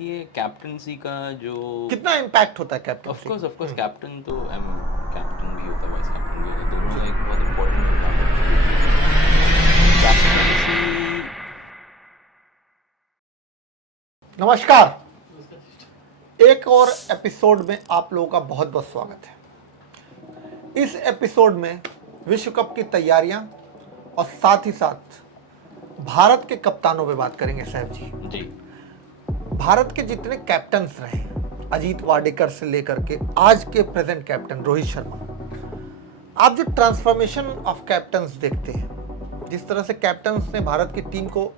ये कैप्टनसी का जो कितना इम्पैक्ट होता है ऑफ कैप्टनसी? कोर्स कैप्टन तो कैप्टन भी होता है, वाइस कैप्टन भी होता है, दोनों का एक बहुत इंपॉर्टेंट योगदान रहता है कैप्टनसी। नमस्कार, एक और एपिसोड में आप लोगों का बहुत बहुत स्वागत है। इस एपिसोड में विश्व कप की तैयारियां और साथ ही साथ भारत के कप्तानों पे बात करेंगे। साहब जी, जी भारत के जितने कैप्टन्स रहे, अजीत वाडेकर से लेकर के आज के प्रेजेंट कैप्टन रोहित शर्मा, आप जो ट्रांसफॉर्मेशन ऑफ कैप्टन्स देखते हैं, जिस तरह से कैप्टन्स ने भारत की टीम को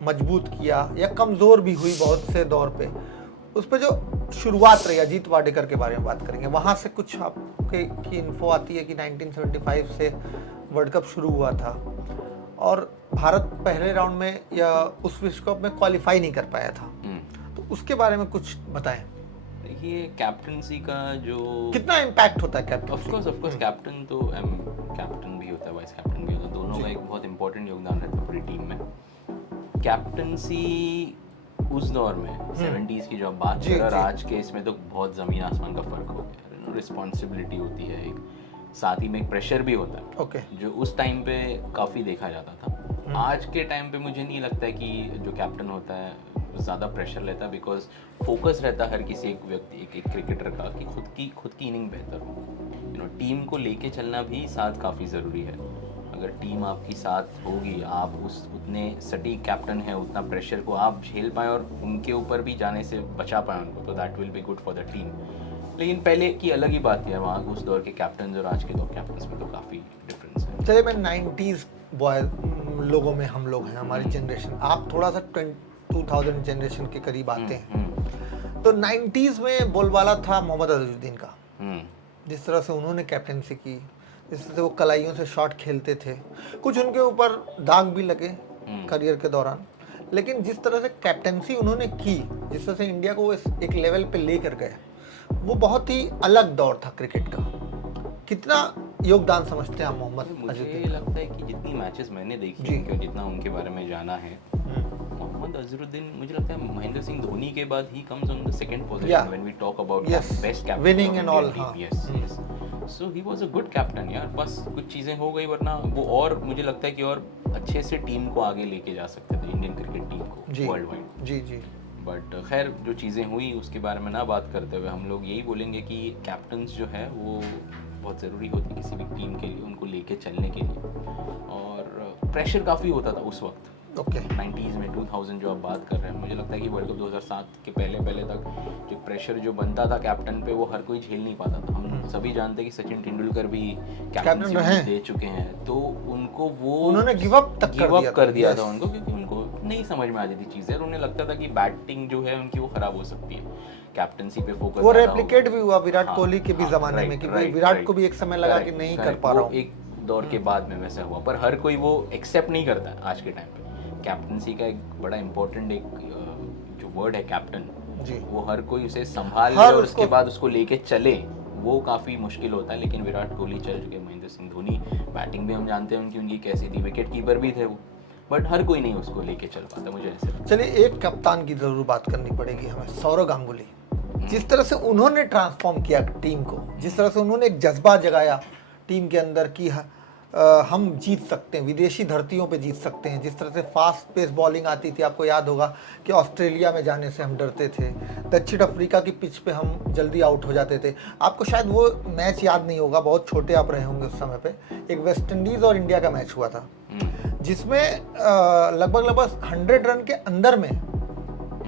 मजबूत किया या कमज़ोर भी हुई बहुत से दौर पे, उस पर जो शुरुआत रही, अजीत वाडेकर के बारे में बात करेंगे। वहाँ से कुछ आपके की इन्फो आती है कि 1975 से वर्ल्ड कप शुरू हुआ था और भारत पहले राउंड में या उस विश्व कप में क्वालिफाई नहीं कर पाया था। तो उसके बारे में कुछ बताएं। ये कैप्टनसी का जो कितना इम्पैक्ट होता है कैप्टन? ऑफ कोर्स कैप्टन तो कैप्टन भी होता है, वाइस कैप्टन भी होता है, दोनों का एक बहुत इंपॉर्टेंट योगदान रहता है पूरी टीम में। कैप्टनसी उस दौर में 70s की जो आप बात कर रहे हैं और आज के इसमें तो बहुत ज़मीन आसमान का फ़र्क हो गया। रिस्पॉन्सिबिलिटी होती है एक, साथ ही में एक प्रेशर भी होता है ओके। जो उस टाइम पे काफ़ी देखा जाता था। आज के टाइम पे मुझे नहीं लगता है कि जो कैप्टन होता है ज़्यादा प्रेशर लेता है, बिकॉज फोकस रहता है हर किसी एक व्यक्ति एक क्रिकेटर का कि खुद की इनिंग बेहतर हो। टीम को लेके चलना भी साथ काफ़ी ज़रूरी है। अगर टीम आपकी साथ होगी, आप उस उतने सटीक कैप्टन है, उतना प्रेशर को आप झेल पाएँ और उनके ऊपर भी जाने से बचा पाएँ उनको, तो that will be good for the team. लेकिन पहले की अलग ही बात है, वहाँ उस दौर के कैप्टन और आज के दौर कैप्टन में तो काफ़ी डिफरेंस है। चलिए, मैं 90s बॉय लोगों में हम लोग हैं, हमारी जनरेशन, आप थोड़ा सा 2000 जनरेशन के करीब आते हैं। तो 90s में बोलबाला था मोहम्मद अजहरुद्दीन का, जिस तरह से उन्होंने कैप्टनसी की, जिस तरह से वो कलाइयों से शॉट खेलते थे, कुछ उनके ऊपर दाग भी लगे करियर के दौरान, लेकिन जिस तरह से कैप्टनसी उन्होंने की, जिस तरह से इंडिया को वो एक लेवल पे लेकर गए, वो बहुत ही अलग दौर था क्रिकेट का। कितना योगदान समझते हैं आप मोहम्मद? मुझे लगता है कि जितनी मैचेस मैंने देखी हैं, जितना उनके बारे में जाना है, मोहम्मद अजहरुद्दीन मुझे लगता है महेंद्र सिंह धोनी के बाद ही comes on the second position when we talk about best captain winning and all. Yes so he was a good captain यार। बस कुछ चीज़ें हो गई, वरना वो और मुझे लगता है कि और अच्छे से टीम को आगे लेके जा सकते थे, इंडियन क्रिकेट टीम को वर्ल्ड वाइड। जी। बट खैर, जो चीज़ें हुई उसके बारे में ना बात करते हुए हम लोग यही बोलेंगे कि कैप्टन्स जो है वो बहुत ज़रूरी होती है किसी भी टीम के लिए, उनको लेके चलने के लिए। और प्रेशर काफ़ी होता था उस वक्त। 90s में 2000 जो आप बात कर रहे हैं, मुझे लगता है कि वर्ल्ड कप 2007 के पहले तक जो प्रेशर जो बनता था कैप्टन पे, वो हर कोई झेल नहीं पाता था। हम सभी जानते हैं कि सचिन तेंदुलकर भी कैप्टनसी दे चुके हैं, तो उनको वो उन्होंने गिव अप कर दिया था उनको, क्योंकि उनको नहीं समझ में आती थी चीज़ें और उन्हें लगता था कि बैटिंग जो है उनकी वो खराब हो सकती है, कैप्टनसी पे फोकस। वो रेप्लिकेट भी हुआ विराट कोहली के भी ज़माने में कि विराट को भी एक समय लगा कि नहीं कर पा रहा हूँ। एक दौर के बाद में वैसा हुआ, पर हर कोई वो एक्सेप्ट नहीं करता है आज के टाइम पे। कैप्टनसी का एक बड़ा इंपॉर्टेंट एक जो वर्ड है कैप्टन, वो हर कोई उसे संभाल ले और उसके बाद उसको लेके चले, वो काफ़ी मुश्किल होता है। लेकिन विराट कोहली चल चुके, महेंद्र सिंह धोनी, बैटिंग भी हम जानते हैं उनकी कैसी थी, विकेट कीपर भी थे वो, बट हर कोई नहीं उसको लेके चल पाता, मुझे ऐसे लगता है। चलिए, एक कप्तान की ज़रूर बात करनी पड़ेगी हमें, सौरव गांगुली। जिस तरह से उन्होंने ट्रांसफॉर्म किया टीम को, जिस तरह से उन्होंने एक जज्बा जगाया टीम के अंदर कि हम जीत सकते हैं, विदेशी धरतियों पे जीत सकते हैं। जिस तरह से फास्ट पेस बॉलिंग आती थी, आपको याद होगा कि ऑस्ट्रेलिया में जाने से हम डरते थे, दक्षिण अफ्रीका की पिच पे हम जल्दी आउट हो जाते थे। आपको शायद वो मैच याद नहीं होगा, बहुत छोटे आप रहे होंगे उस समय पे। एक वेस्ट इंडीज़ और इंडिया का मैच हुआ था, जिसमें लगभग 100 रन के अंदर में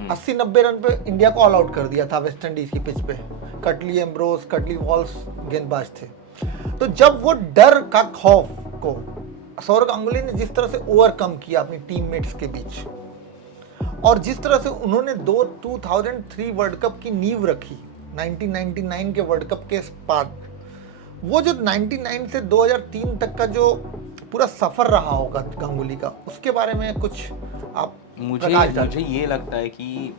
80-90 रन पे इंडिया को ऑल आउट कर दिया था वेस्ट इंडीज़ की पिच पे। कटली एम्ब्रोस, कटली वॉल्स गेंदबाज थे। तो जब वो डर का खौफ को सौरव गांगुली ने जिस तरह से ओवरकम किया अपनी टीममेट्स के बीच, और जिस तरह से उन्होंने 2003 वर्ल्ड कप की नींव रखी 1999 के वर्ल्ड कप के बाद, वो जो 99 से 2003 तक का जो पूरा सफर रहा होगा गांगुली का, उसके बारे में कुछ आप? मुझे ये लगता है कि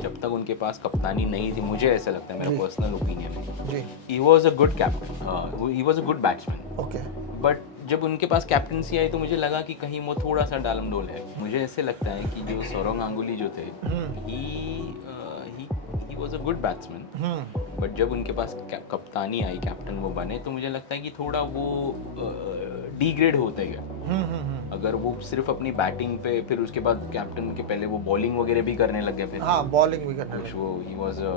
जब तक उनके पास कप्तानी नहीं थी, मुझे ऐसा लगता है, मेरा पर्सनल ओपिनियन है, ही was a good captain, he was a good batsman. Okay. But जब उनके पास कैप्टनसी आई तो मुझे लगा कि कहीं वो थोड़ा सा डालम डोल है। मुझे ऐसे लगता है कि जो सौरव गांगुली जो थे, ही was a good batsman, but जब उनके पास कप्तानी आई, कैप्टन वो बने, तो मुझे लगता है कि थोड़ा वो डिग्रेड होते गए। अगर वो सिर्फ अपनी बैटिंग पे, फिर उसके बाद कैप्टन के पहले वो बॉलिंग वगैरह भी करने लग गए, फिर हाँ बॉलिंग भी करने which वो he was a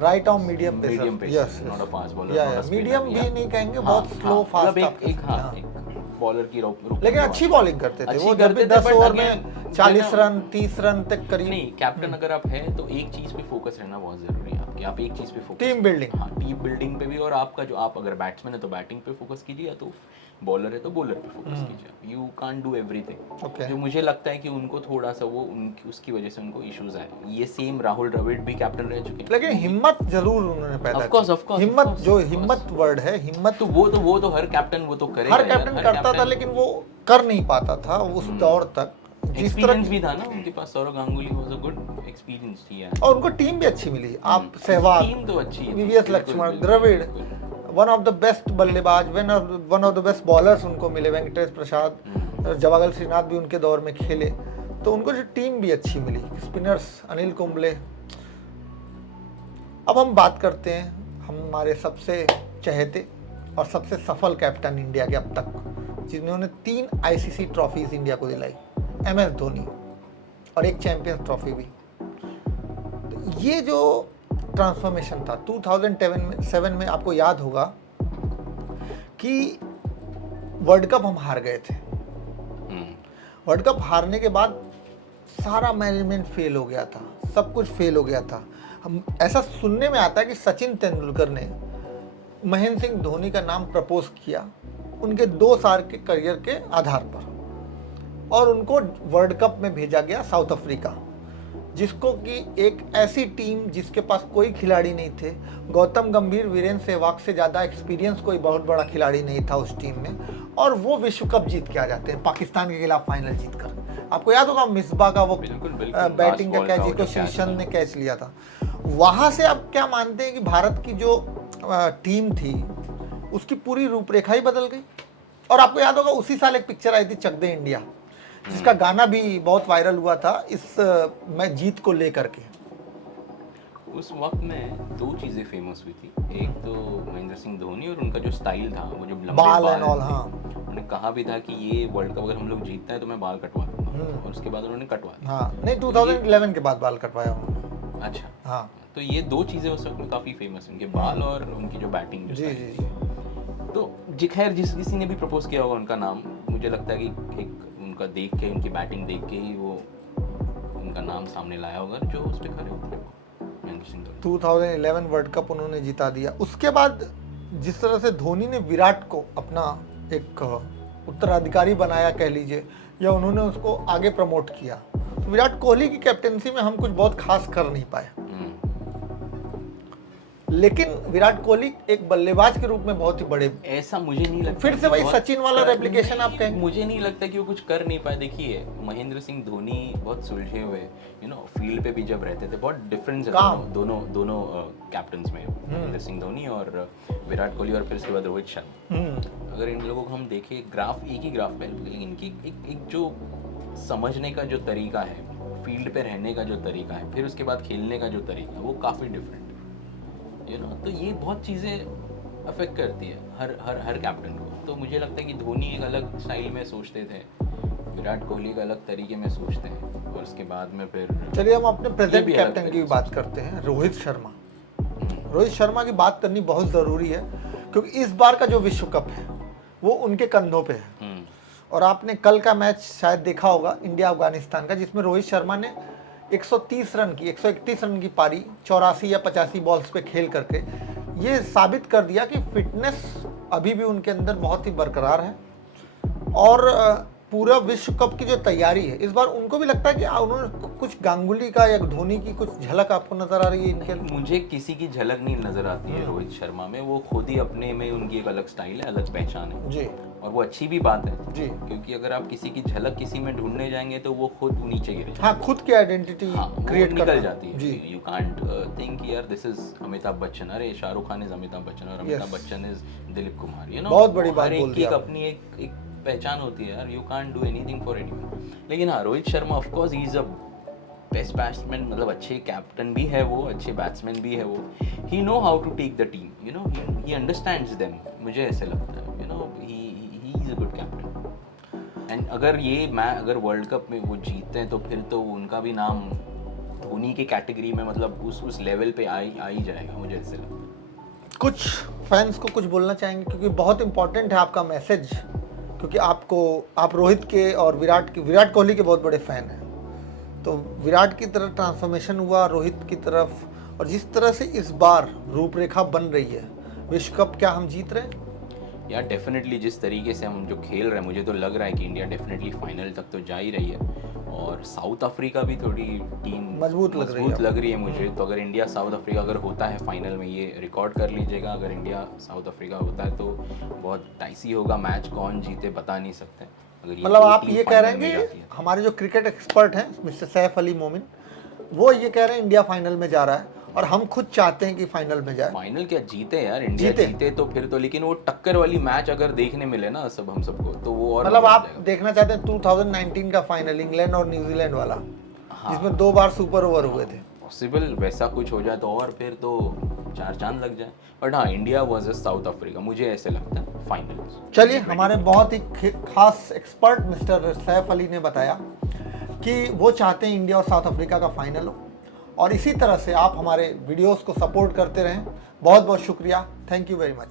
right on medium pacer, medium pacer, not a fast bowler, not a spinner, medium भी yeah. नहीं कहेंगे, हाँ, बहुत स्लो हाँ, फास्ट मतलब एक बॉलर की रोक लेकिन अच्छी बॉलिंग करते थे अच्छी वो, जब भी करते थे, 10 but ओवर again, में 40 you know, रन 30 रन तक करीब। नहीं, कैप्टन अगर आप है तो एक चीज पे फोकस रहना बहुत जरूरी है आपकी, आप एक चीज पे फोकस, टीम बिल्डिंग। हाँ टीम बिल्डिंग पे भी, और आपका जो, आप अगर बैट्समैन है तो बैटिंग पे फोकस कीजिए, या तो बॉलर है तो बॉलर पे फोकस कीजिए, you can't do everything. Okay. जो मुझे लगता है कि उनको थोड़ा सा वो उसकी वजह से उनको इश्यूज आए। ये सेम राहुल द्रविड़ भी कैप्टन रह चुके हैं, लेकिन हिम्मत जरूर उन्होंने पैदा Of course, की। of course, हिम्मत, of course, जो of course. हिम्मत वर्ड है, हिम्मत तो वो तो हर कैप्टन वो तो करेगा, हर कैप्टन करता था, लेकिन वो कर नहीं पाता था उस दौर तक जिस तरह एक्सपीरियंस भी था ना उनके पास। Sourav Ganguly was a good experience थी यार, और उनको टीम भी अच्छी मिली। आप सहवाग, टीम तो अच्छी है, VVS Laxman, Dravid, one of the best बल्लेबाज, one of the best bowlers उनको मिले, वेंकटेश प्रसाद, जवागल श्रीनाथ भी उनके दौर में खेले, तो उनको जो टीम भी अच्छी मिली, स्पिनर्स अनिल कुंबले। अब हम बात करते हैं हमारे सबसे चहेते और सबसे सफल कैप्टन इंडिया के अब तक, जिन्होंने 3 आईसीसी ट्रॉफीज इंडिया को दिलाई, एमएस धोनी, और एक चैंपियंस ट्रॉफी भी। तो ये जो ट्रांसफॉर्मेशन था 2007 में, आपको याद होगा कि वर्ल्ड कप हम हार गए थे। वर्ल्ड कप हारने के बाद सारा मैनेजमेंट फेल हो गया था, सब कुछ फेल हो गया था। हम ऐसा सुनने में आता है कि सचिन तेंदुलकर ने महेंद्र सिंह धोनी का नाम प्रपोज किया उनके 2 साल के करियर के आधार पर, और उनको वर्ल्ड कप में भेजा गया साउथ अफ्रीका, जिसको कि एक ऐसी टीम जिसके पास कोई खिलाड़ी नहीं थे, गौतम गंभीर, वीरेंद्र सहवाग से ज़्यादा एक्सपीरियंस कोई बहुत बड़ा खिलाड़ी नहीं था उस टीम में, और वो विश्व कप जीत के आ जाते हैं पाकिस्तान के खिलाफ फाइनल जीत कर। आपको याद होगा मिसबा का वो बैटिंग का कैच जिसको शीशन ने कैच लिया था। वहाँ से आप क्या मानते हैं कि भारत की जो टीम थी उसकी पूरी रूपरेखा ही बदल गई? और आपको याद होगा उसी साल एक पिक्चर आई थी चक दे इंडिया, जिसका गाना भी बहुत वायरल हुआ था इस मैं जीत को लेकर के। उस वक्त में 2 चीज़ें फेमस हुई थी, एक तो महेंद्र सिंह धोनी और उनका जो स्टाइल था, वो जो लंबे बाल एंड ऑल। थे। हाँ, उन्होंने कहा भी था कि ये वर्ल्ड कप अगर हम लोग जीतते हैं तो मैं बाल कटवा दूंगा, और उसके बाद उन्होंने कटवा दिया। हाँ, नहीं 2011 के बाद बाल कटवाया उन्होंने। अच्छा, हाँ, तो ये 2 चीज़ें उस वक्त में काफ़ी फेमस, उनके बाल और उनकी जो बैटिंग जो जी style जी थी। जी। तो खैर जिस किसी ने भी प्रपोज किया होगा उनका नाम, मुझे लगता है कि एक उनका देख के, उनकी बैटिंग देख के ही वो उनका नाम सामने लाया होगा, जो उस पर खड़े होते हैं। 2011 वर्ल्ड कप उन्होंने जिता दिया। उसके बाद जिस तरह से धोनी ने विराट को अपना एक उत्तराधिकारी बनाया कह लीजिए, या उन्होंने उसको आगे प्रमोट किया, तो विराट कोहली की कैप्टनसी में हम कुछ बहुत खास कर नहीं पाए। लेकिन विराट कोहली एक बल्लेबाज के रूप में बहुत ही बड़े, ऐसा मुझे नहीं लगता, फिर से वही सचिन वाला रेप्लिकेशन आप कहेंगे? मुझे नहीं लगता कि वो कुछ कर नहीं पाए। देखिए महेंद्र सिंह धोनी बहुत सुलझे हुए, फील्ड पे भी जब रहते थे, बहुत डिफरेंस है दोनों कैप्टन्स में, महेंद्र सिंह धोनी और विराट कोहली, और फिर उसके बाद रोहित शर्मा। अगर इन लोगों को हम देखें, ग्राफ एक ही ग्राफ पे, लेकिन इनकी एक जो समझने का जो तरीका है, फील्ड पे रहने का जो तरीका है, फिर उसके बाद खेलने का जो तरीका है, वो काफ़ी डिफरेंट, तो ये बहुत चीज़ें अफेक्ट करती है हर कैप्टन को। तो मुझे लगता है कि धोनी एक अलग स्टाइल में सोचते थे, विराट कोहली एक अलग तरीके में सोचते हैं, और उसके बाद में फिर चलिए हम अपने प्रेजेंट कैप्टन की भी बात करते हैं, रोहित शर्मा। रोहित शर्मा की बात करनी बहुत ज़रूरी है, क्योंकि इस बार का जो विश्व कप है वो उनके कंधों पे है। और आपने कल का मैच शायद देखा होगा इंडिया अफगानिस्तान का, जिसमें रोहित शर्मा ने 130 रन की 131 रन की पारी 84 या 85 बॉल्स पे खेल करके ये साबित कर दिया कि फिटनेस अभी भी उनके अंदर बहुत ही बरकरार है। और पूरा विश्व कप की जो तैयारी है इस बार, उनको भी लगता है कि उन्होंने कुछ गांगुली का या धोनी की कुछ झलक आपको नजर आ रही है इनके? मुझे किसी की झलक नहीं नजर आती है रोहित शर्मा में। वो खुद ही अपने में, उनकी एक अलग स्टाइल है, अलग पहचान है जी, और वो अच्छी भी बात है जी, क्योंकि अगर आप किसी की झलक किसी में ढूंढने जाएंगे तो वो खुद नीचे गिरे। हाँ, खुद की आइडेंटिटी क्रिएट निकल जाती है जी। यू कांट थिंक यार दिस इज अमिताभ बच्चन, अरे शाहरुख खान इज अमिताभ बच्चन और अमिताभ बच्चन इज दिलीप कुमार, बहुत बड़ी बात बोल दी आपने। अपनी एक पहचान होती है यार, you can't do anything for anyone. लेकिन हाँ, Rohit Sharma of course he is a best batsman, मतलब अच्छे कैप्टन भी है वो, अच्छे बैट्समैन भी है वो. He know how to take the team, you know, he understands them. मुझे ऐसे लगता है, you know, he is a good captain. And अगर ये अगर वर्ल्ड कप में वो जीतते हैं तो फिर तो उनका भी नाम धोनी के कैटेगरी में, मतलब उस लेवल पे आ ही जाएगा, मुझे ऐसे लगता है. कुछ फैंस को कुछ बोलना चाहेंगे, क्योंकि बहुत इंपॉर्टेंट है आपका मैसेज, क्योंकि आप रोहित के और विराट कोहली के बहुत बड़े फैन हैं. तो विराट की तरह ट्रांसफॉर्मेशन हुआ रोहित की तरफ, और जिस तरह से इस बार रूपरेखा बन रही है विश्व कप, क्या हम जीत रहे हैं? यार डेफिनेटली जिस तरीके से हम जो खेल रहे हैं, मुझे तो लग रहा है कि इंडिया डेफिनेटली फाइनल तक तो जा ही रही है. और साउथ अफ्रीका भी थोड़ी टीम मजबूत लग रही है मुझे. तो अगर इंडिया साउथ अफ्रीका अगर होता है फाइनल में, ये रिकॉर्ड कर लीजिएगा, अगर इंडिया साउथ अफ्रीका होता है तो बहुत टाइसी होगा मैच. कौन जीते बता नहीं सकते. मतलब आप ये कह रहे हैं कि हमारे जो क्रिकेट एक्सपर्ट हैं मिस्टर सैफ अली मोमिन, वो ये कह रहे हैं इंडिया फाइनल में जा रहा है, और हम खुद चाहते हैं कि फाइनल में जाए. फाइनल क्या, जीते यार, इंडिया जीते तो फिर तो. लेकिन वो टक्कर वाली मैच अगर देखने मिले ना हम सबको, तो वो और मतलब आप देखना चाहते हैं 2019 का फाइनल इंग्लैंड और न्यूजीलैंड वाला, जिसमें 2 बार सुपर ओवर हुए थे. पॉसिबल वैसा कुछ हो जाए तो और फिर तो 4 चांद लग जाए. बट हाँ, इंडिया वर्सेस साउथ अफ्रीका, मुझे ऐसे लगता है फाइनल. चलिए, हमारे बहुत ही खास एक्सपर्ट मिस्टर सैफ अली ने बताया कि वो चाहते हैं इंडिया और साउथ अफ्रीका का फाइनल हो, और इसी तरह से आप हमारे वीडियोस को सपोर्ट करते रहें. बहुत बहुत शुक्रिया. Thank you very much.